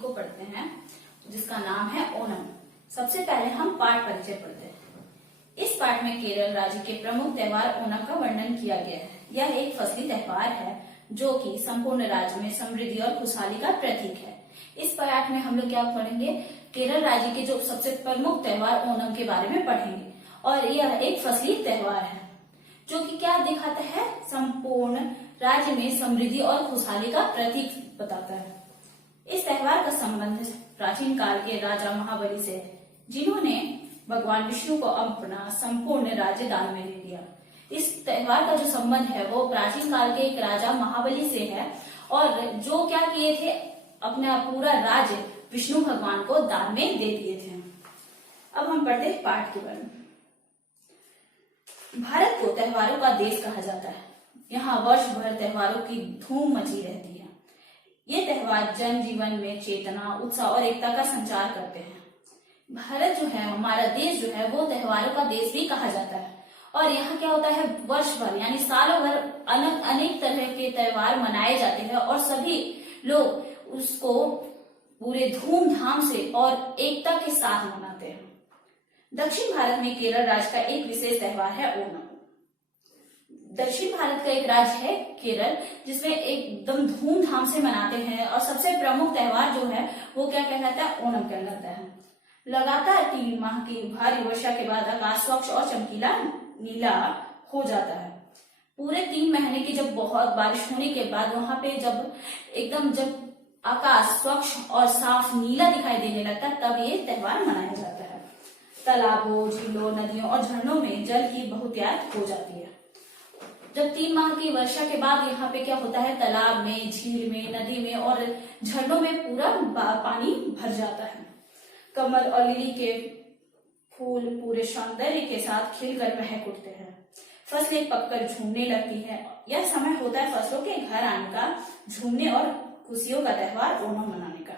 को पढ़ते हैं जिसका नाम है ओणम। सबसे पहले हम पाठ परिचय पढ़ते हैं। इस पाठ में केरल राज्य के प्रमुख त्योहार ओणम का वर्णन किया गया है। यह एक फसली त्योहार है जो कि संपूर्ण राज्य में समृद्धि और खुशहाली का प्रतीक है। इस पाठ में हम लोग क्या पढ़ेंगे, केरल राज्य के जो सबसे प्रमुख त्योहार ओणम के बारे में पढ़ेंगे। और यह एक फसली त्योहार है जो कि क्या दिखाता है, संपूर्ण राज्य में समृद्धि और खुशहाली का प्रतीक बताता है। इस त्योहार का संबंध प्राचीन काल के राजा महाबली से है, जिन्होंने भगवान विष्णु को अपना संपूर्ण राज्य दान में दे दिया। इस त्योहार का जो संबंध है वो प्राचीन काल के एक राजा महाबली से है, और जो क्या किए थे, अपना पूरा राज्य विष्णु भगवान को दान में दे दिए थे। अब हम पढ़ते हैं पाठ के बारे में। भारत को त्योहारों का देश कहा जाता है। यहाँ वर्ष भर त्योहारों की धूम मची रहती है। ये त्योहार जन जीवन में चेतना, उत्साह और एकता का संचार करते हैं। भारत जो है, हमारा देश जो है, वो त्योहारों का देश भी कहा जाता है। और यहाँ क्या होता है, वर्ष भर यानी सालों भर अनेक तरह के त्योहार मनाए जाते हैं और सभी लोग उसको पूरे धूमधाम से और एकता के साथ मनाते हैं। दक्षिण भारत में केरल राज्य का एक विशेष त्योहार है ओणम। दक्षिण भारत का एक राज्य है केरल, जिसमें एकदम धूमधाम से मनाते हैं, और सबसे प्रमुख त्योहार जो है वो क्या कहलाता है, ओणम कहलाता है। लगातार 3 माह की भारी वर्षा के बाद आकाश स्वच्छ और चमकीला नीला हो जाता है। पूरे 3 महीने की जब बहुत बारिश होने के बाद वहां पे जब आकाश स्वच्छ और साफ नीला दिखाई देने लगता है, तब ये त्योहार मनाया जाता है। तालाबों, झीलों, नदियों और झरनों में जल की बहुतायत हो जाती है। जब 3 माह की वर्षा के बाद यहाँ पे क्या होता है, तालाब में, झील में, नदी में और झरनों में पूरा पानी भर जाता है। कमल और लिली के फूल पूरे सौंदर्य के साथ खिलकर महक उठते हैं। फसलें पककर झूमने लगती है। यह समय होता है फसलों के घर आने का, झूमने और खुशियों का त्योहार ओणम मनाने का।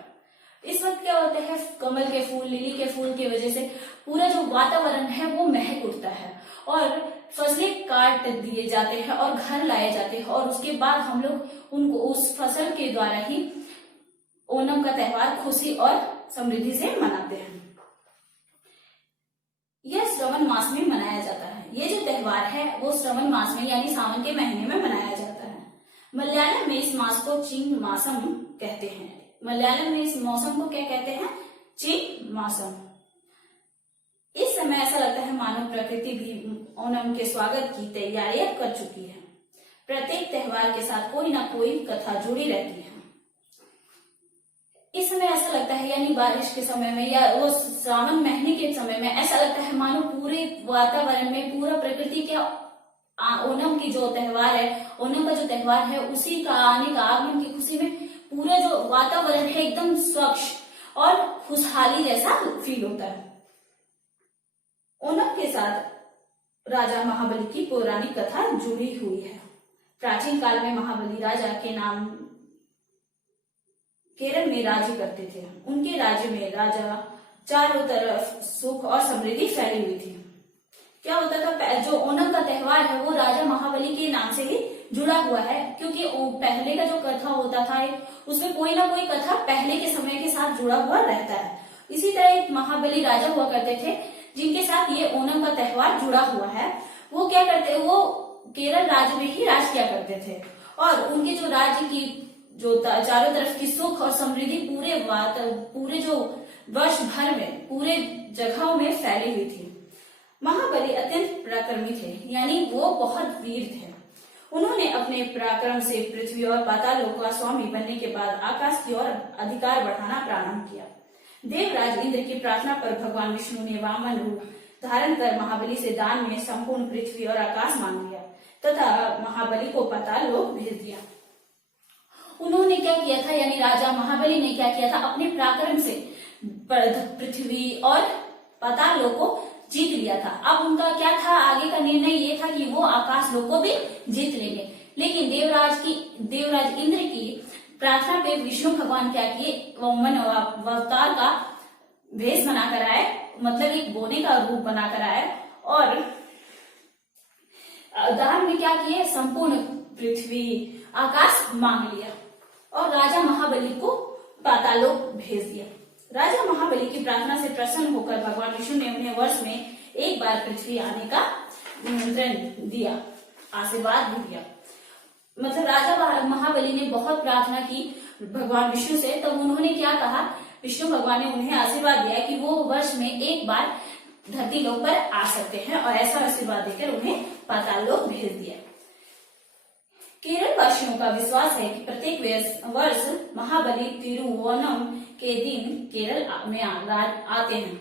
इस वक्त क्या होता है, कमल के फूल, लिली के फूल की वजह से पूरा जो वातावरण है वो महक उठता है, और फसलें काट दिए जाते हैं और घर लाए जाते हैं, और उसके बाद हम लोग उनको उस फसल के द्वारा ही ओणम का त्योहार खुशी और समृद्धि से मनाते हैं। यह श्रावण मास में मनाया जाता है। ये जो त्योहार है वो श्रावण मास में यानी सावन के महीने में मनाया जाता है। मलयालम में इस मास को चिंग मासम कहते हैं। मलयालम में इस मौसम को क्या कहते हैं, चिंग मासम। इस समय ऐसा लगता है मानो प्रकृति भी ओणम के स्वागत की तैयारियां कर चुकी है। प्रत्येक त्योहार के साथ कोई ना कोई कथा जुड़ी रहती है। इस समय ऐसा लगता है, यानी बारिश के समय में या वो श्रावण महीने के समय में ऐसा लगता है मानो पूरे वातावरण में, पूरा प्रकृति के ओणम की जो त्योहार है, ओणम का जो त्योहार है, उसी का आने का, आगमन की खुशी में पूरा जो वातावरण है एकदम स्वच्छ और खुशहाली जैसा फील होता है। ओणम के साथ राजा महाबली की पौराणिक कथा जुड़ी हुई है। प्राचीन काल में महाबली राजा के नाम केरल में राज्य करते थे। उनके राज्य में राजा चारों तरफ सुख और समृद्धि फैली हुई थी। क्या होता था, जो ओणम का त्योहार है वो राजा महाबली के नाम से ही जुड़ा हुआ है, क्योंकि पहले का जो कथा होता था उसमें कोई ना कोई कथा पहले के समय के साथ जुड़ा हुआ रहता है। इसी तरह एक महाबली राजा हुआ करते थे जिनके साथ ये ओणम का त्योहार जुड़ा हुआ है। वो क्या करते, वो केरल राज्य में ही राज किया करते थे, और उनके जो राज्य की जो चारों तरफ की सुख और समृद्धि पूरे जो वर्ष भर में पूरे जगहों में फैली हुई थी। महाबली अत्यंत पराक्रमी थे, यानी वो बहुत वीर थे। उन्होंने अपने पराक्रम से पृथ्वी और पातालों का स्वामी बनने के बाद आकाश की ओर अधिकार बढ़ाना प्रारंभ किया। देवराज इंद्र की प्रार्थना पर भगवान विष्णु ने वामन रूप धारण कर महाबली से दान में संपूर्ण पृथ्वी और आकाश मांग लिया तथा महाबली को पाताल लोक भेज दिया। उन्होंने क्या किया था, यानी राजा महाबली ने क्या किया था, अपने पराक्रम से पृथ्वी और पाताल लोक को जीत लिया था। अब उनका क्या था, आगे का निर्णय ये था कि वो आकाश लोक को भी जीत लेंगे। लेकिन देवराज इंद्र की प्रार्थना पे विष्णु भगवान क्या किए, अवतार का भेष बनाकर आए, मतलब एक बोने का रूप बनाकर आए, और दान में क्या किए, संपूर्ण पृथ्वी आकाश मांग लिया और राजा महाबली को पातालोक भेज दिया। राजा महाबली की प्रार्थना से प्रसन्न होकर भगवान विष्णु ने उन्हें वर्ष में एक बार पृथ्वी आने का निमंत्रण दिया, आशीर्वाद भी दिया। मतलब राजा महाबली ने बहुत प्रार्थना की भगवान विष्णु से, तब उन्होंने क्या कहा, विष्णु भगवान ने उन्हें आशीर्वाद दिया कि वो वर्ष में एक बार धरती लोक पर आ सकते हैं, और ऐसा आशीर्वाद देकर उन्हें पाताल लोक भेज दिया। केरल वासियों का विश्वास है कि प्रत्येक वर्ष महाबली तिरुवोनम के दिन केरल में आते हैं।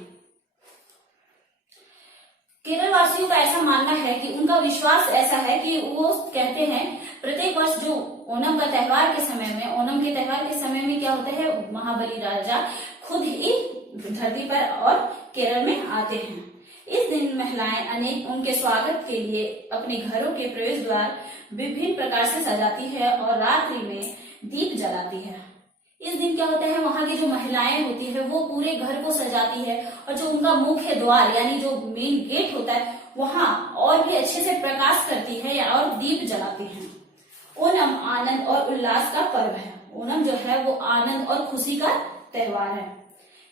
केरल वासियों का ऐसा मानना है कि उनका विश्वास ऐसा है कि वो कहते हैं प्रत्येक वर्ष जो ओणम का त्योहार के समय में, ओणम के त्योहार के समय में क्या होता है, महाबली राजा खुद ही धरती पर और केरल में आते हैं। इस दिन महिलाएं अनेक उनके स्वागत के लिए अपने घरों के प्रवेश द्वार विभिन्न प्रकार से सजाती है और रात्रि में दीप जलाती है। इस दिन क्या होता है, वहां की जो महिलाएं होती है वो पूरे घर को सजाती है, और जो उनका मुख्य द्वार यानी जो मेन गेट होता है वहां और भी अच्छे से प्रकाश करती है और दीप जलाती है। ओणम आनंद और उल्लास का पर्व है। ओणम जो है वो आनंद और खुशी का त्योहार है।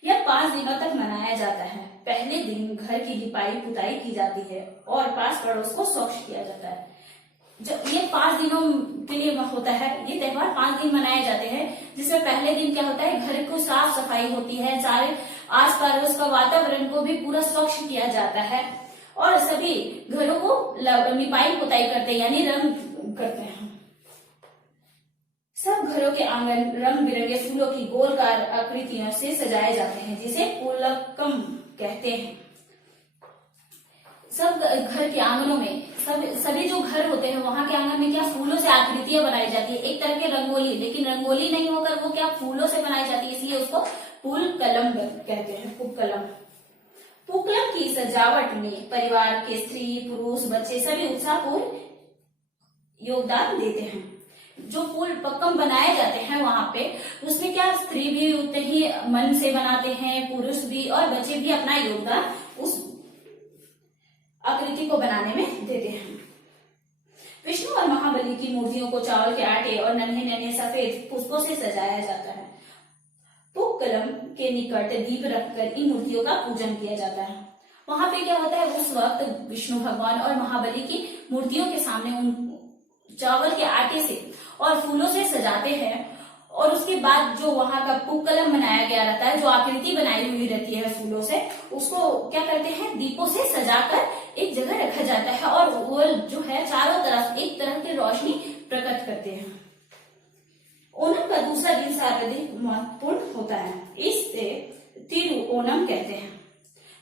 यह 5 दिनों तक मनाया जाता है। पहले दिन घर की लिपाई पुताई की जाती है और पास पड़ोस को स्वच्छ किया जाता है। जब ये 5 दिनों के लिए होता है, ये त्योहार 5 दिन मनाए जाते हैं, जिसमें पहले दिन क्या होता है, घर को साफ सफाई होती है, सारे आस पड़ोस का वातावरण को भी पूरा स्वच्छ किया जाता है, और सभी घरों को लिपाई पुताई करते हैं यानी रंग करते हैं। सब घरों के आंगन रंग बिरंगे फूलों की गोलकार आकृतियों से सजाए जाते हैं, जिसे पुलक्कम कहते हैं। सब घर के आंगनों में सभी जो घर होते हैं वहां के आंगन में क्या फूलों से आकृतियां बनाई जाती है, एक तरह की रंगोली, लेकिन रंगोली नहीं होकर वो क्या फूलों से बनाई जाती है, इसलिए उसको पुलक्कलम कहते हैं। पुक्कलम की सजावट में परिवार के स्त्री पुरुष बच्चे सभी उत्साहपूर्ण योगदान देते हैं। जो पुलक्कम बनाए जाते हैं वहां पे, उसमें क्या स्त्री भी उतने ही मन से बनाते हैं, पुरुष भी और बच्चे भी अपना योगदान उस आकृति को बनाने में देते हैं। विष्णु और महाबली की मूर्तियों को चावल के आटे और नन्हे नन्हे सफेद पुष्पों से सजाया जाता है। पुक्कलम के निकट दीप रखकर इन मूर्तियों का पूजन किया जाता है। वहां पे क्या होता है, उस वक्त विष्णु भगवान और महाबली की मूर्तियों के सामने उन चावल के आटे से और फूलों से सजाते हैं, और उसके बाद जो वहां का पुक्कलम बनाया गया रहता है, जो आकृति बनाई हुई रहती है फूलों से, उसको क्या करते हैं, दीपों से सजाकर एक जगह रखा जाता है, और वो जो है चारों तरफ एक तरह की रोशनी प्रकट करते हैं। ओणम का दूसरा दिन सर्वाधिक महत्वपूर्ण होता है, इसे तिरुओणम कहते हैं।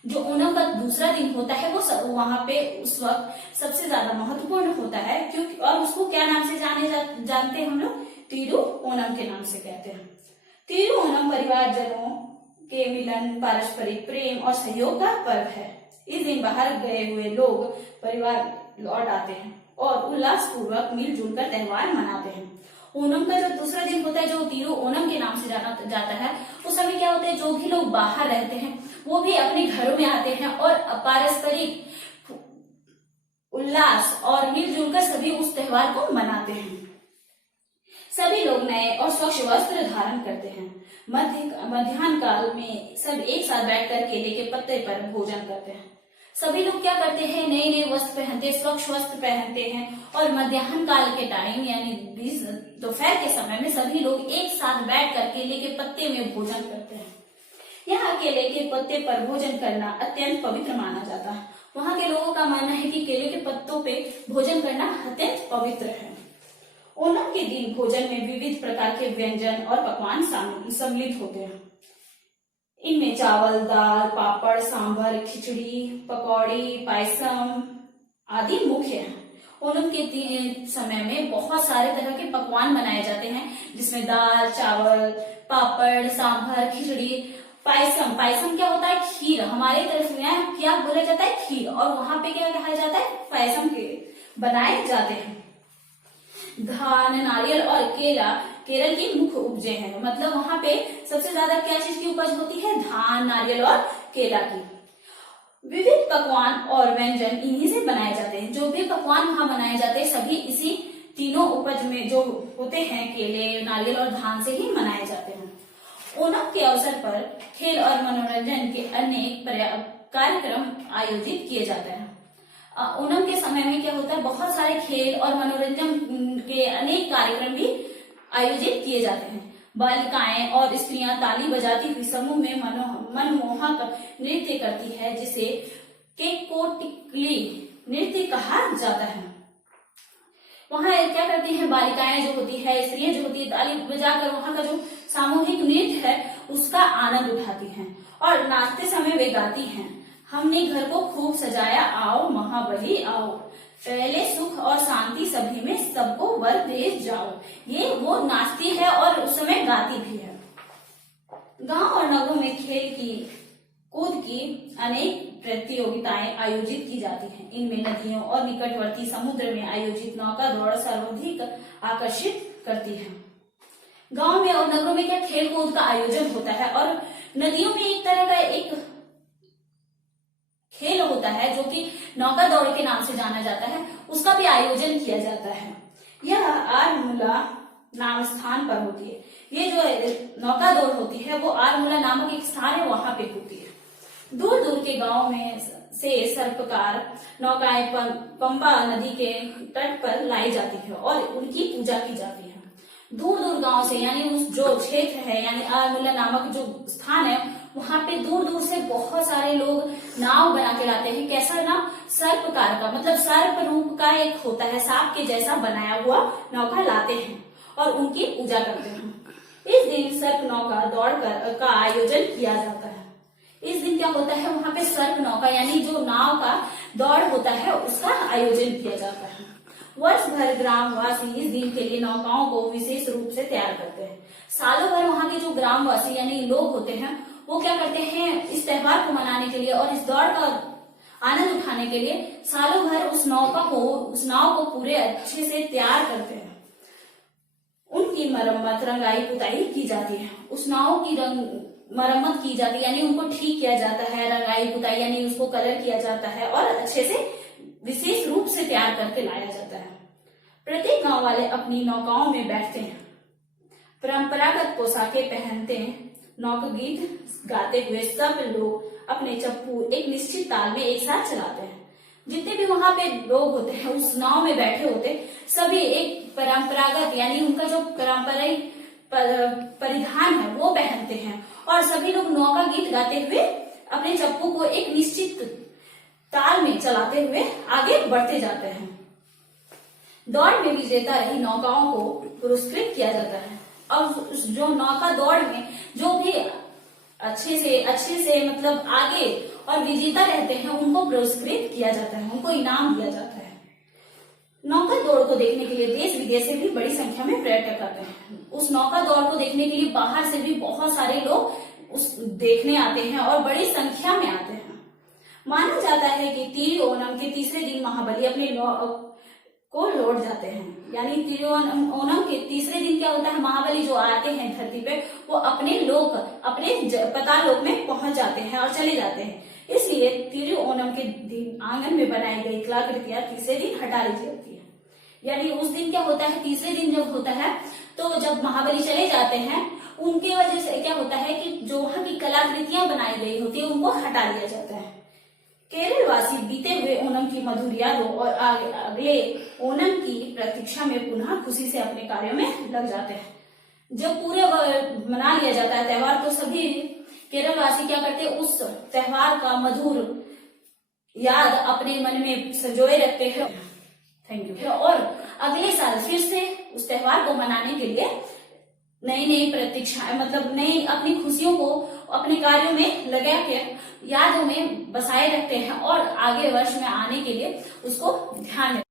जो ओणम का दूसरा दिन होता है वो वहां पे उस वक्त सबसे ज्यादा महत्वपूर्ण होता है, क्योंकि और उसको क्या नाम से जानते हैं हम लोग, तिरुओणम के नाम से कहते हैं। तिरुओणम परिवारजनों के मिलन, पारस्परिक प्रेम और सहयोग का पर्व है। इस दिन बाहर गए हुए लोग परिवार लौट आते हैं और उल्लास पूर्वक मिलजुल कर त्योहार मनाते हैं। ओणम का जो दूसरा दिन होता है, जो तिरुओणम के नाम से जाना जाता है, उस समय क्या होता है, जो भी लोग बाहर रहते हैं वो भी अपने घरों में आते हैं और पारस्परिक उल्लास और मिलजुल कर सभी उस त्योहार को मनाते हैं। सभी लोग नए और स्वच्छ वस्त्र धारण करते हैं। मध्याह्न काल में सब एक साथ बैठकर केले के पत्ते पर भोजन करते हैं। सभी लोग क्या करते हैं, नए नए वस्त्र पहनते, स्वच्छ वस्त्र पहनते हैं, और मध्याह्न काल के टाइम यानी दोपहर के समय में सभी लोग एक साथ बैठकर केले के पत्ते में भोजन करते हैं। यहाँ केले के पत्ते पर भोजन करना अत्यंत पवित्र माना जाता है। वहाँ के लोगों का मानना है कि केले के पत्तों पे भोजन करना अत्यंत पवित्र है। ओणम के दिन भोजन में विविध प्रकार के व्यंजन और पकवान सम्मिलित होते हैं। इनमें चावल, दाल, पापड़, सांभर, खिचड़ी, पकौड़ी, पायसम आदि मुख्य हैं। ओणम के समय में बहुत सारे तरह के पकवान बनाए जाते हैं, जिसमें दाल, चावल, पापड़, सांभर, खिचड़ी, पायसम। पायसम क्या होता है, खीर। हमारे तरफ में क्या बोला जाता है, खीर, और वहां पे क्या कहा जाता है, पायसम के बनाए जाते हैं। धान, नारियल और केला केरल की मुख्य उपजे हैं। मतलब वहां पे सबसे ज्यादा क्या चीज की उपज होती है, धान, नारियल और केला की। विविध पकवान और व्यंजन इन्हीं से बनाए जाते हैं। जो भी पकवान वहां बनाए जाते हैं सभी इसी तीनों उपज में जो होते हैं, केले, नारियल और धान से ही बनाए जाते हैं। ओणम के अवसर पर खेल और मनोरंजन के अनेक कार्यक्रम आयोजित किए जाते हैं। ओणम के समय में क्या होता है, बहुत सारे खेल और मनोरंजन के अनेक कार्यक्रम भी आयोजित किए जाते हैं। बालिकाएं और स्त्रियां ताली बजाती हुई समूह में मनमोहक नृत्य करती है, जिसे केकोटिकली नृत्य कहा जाता है। वहां क्या करती हैं, बालिकाएं जो होती है, स्त्रियां जो होती है, ताली बजाकर वहां का जो सामूहिक नृत्य है उसका आनंद उठाती हैं और नाचते समय वे गाती हैं, हमने घर को खूब सजाया, आओ महाबली आओ, पहले सुख और शांति सभी में, सबको वर दे जाओ। ये वो नाचती है और उस समय गाती भी है। गांव और नगरों में खेल की कूद की अनेक प्रतियोगिताएं आयोजित की जाती हैं। इनमें नदियों और निकटवर्ती समुद्र में आयोजित नौका दौड़ सर्वाधिक आकर्षित करती है। गांव में और नगरों में क्या खेल कूद का आयोजन होता है और नदियों में एक तरह का एक खेल होता है जो कि नौका दौड़ के नाम से जाना जाता है, उसका भी आयोजन किया जाता है। यह आरमूला नाम स्थान पर होती है। ये जो नौका दौड़ होती है वो आरमूला नामक एक स्थान है, वहां पे होती है। दूर दूर के गांव में से सर्पकार नौकाएं पंबा नदी के तट पर लाई जाती है और उनकी पूजा की जाती है। दूर दूर गांव से, यानी उस जो क्षेत्र है, यानी आरमूला नामक जो स्थान है, वहां पे दूर दूर से बहुत सारे लोग नाव बना के लाते हैं। कैसा नाव? सर्पकार का, मतलब सर्प रूप का एक होता है, सांप के जैसा बनाया हुआ नौका लाते हैं और उनकी पूजा करते हैं। इस दिन सर्प नौका दौड़ का आयोजन किया जाता है। इस दिन क्या होता है, वहां पे सर्प नौका यानी जो नाव का दौड़ होता है उसका आयोजन किया जाता है। वर्ष भर ग्रामवासी इस दिन के लिए नौकाओं को विशेष रूप से तैयार करते हैं। सालों भर वहां के जो ग्रामवासी यानी लोग होते हैं वो क्या करते हैं, इस त्योहार को मनाने के लिए और इस दौड़ का आनंद उठाने के लिए सालों भर उस नाव को पूरे अच्छे से तैयार करते हैं। उनकी मरम्मत रंगाई पुताई की जाती है। उस नाव की मरम्मत की जाती है, यानी उनको ठीक किया जाता है, रंगाई पुताई यानी उसको कलर किया जाता है और अच्छे से विशेष रूप से तैयार करके लाया जाता है। प्रत्येक गांव वाले अपनी नौकाओं में बैठते हैं, परंपरागत पोशाकें पहनते हैं, नौकगीत गाते हुए सब लोग अपने चप्पू एक निश्चित ताल में एक साथ चलाते हैं। जितने भी वहां पे लोग होते हैं उस नाव में बैठे होते, सभी एक परंपरागत यानी उनका जो पारंपरिक परिधान है वो पहनते हैं और सभी लोग नौका गीत गाते हुए अपने चप्पू को एक निश्चित ताल में चलाते हुए आगे बढ़ते जाते हैं। दौड़ में विजेता रही नौकाओं को पुरस्कृत किया जाता है और जो नौका दौड़ में जो भी अच्छे से मतलब आगे और विजेता रहते हैं उनको पुरस्कृत किया जाता है, उनको इनाम दिया जाता है। नौका दौड़ को देखने के लिए देश विदेश से भी बड़ी संख्या में पर्यटक आते हैं। उस नौका दौड़ को देखने के लिए बाहर से भी बहुत सारे लोग उस देखने आते हैं और बड़ी संख्या में आते हैं। माना जाता है कि तिरुओणम के तीसरे दिन महाबली अपने को लौट जाते हैं, यानी तिरुओणम के तीसरे दिन क्या होता है, महाबली जो आते हैं धरती पे वो अपने पताल लोक में पहुंच जाते हैं और चले जाते हैं। इसलिए तिरुओणम के दिन आंगन में बनाई गई कलाकृतियां तीसरे दिन हटा ली जाती है। यानी उस दिन क्या होता है, तीसरे दिन जब होता है तो जब महाबली चले जाते हैं उनकी वजह से क्या होता है कि जो वहां की कलाकृतियां बनाई गई होती है उनको हटा दिया जाता है। केरल वासी बीते हुए ओणम की मधुर यादों और अगले ओणम की प्रतीक्षा में पुनः खुशी से अपने कार्यों में लग जाते हैं। जब पूरे मना लिया जाता है त्योहार तो सभी केरल वासी क्या करते हैं, उस त्योहार का मधुर याद अपने मन में संजोए रखते हैं। Thank you. और अगले साल फिर से उस त्योहार को मनाने के लिए नई प्रतीक्षाएं मतलब नई अपनी खुशियों को अपने कार्यों में लगा के यादों में बसाए रखते हैं और आगे वर्ष में आने के लिए उसको ध्यान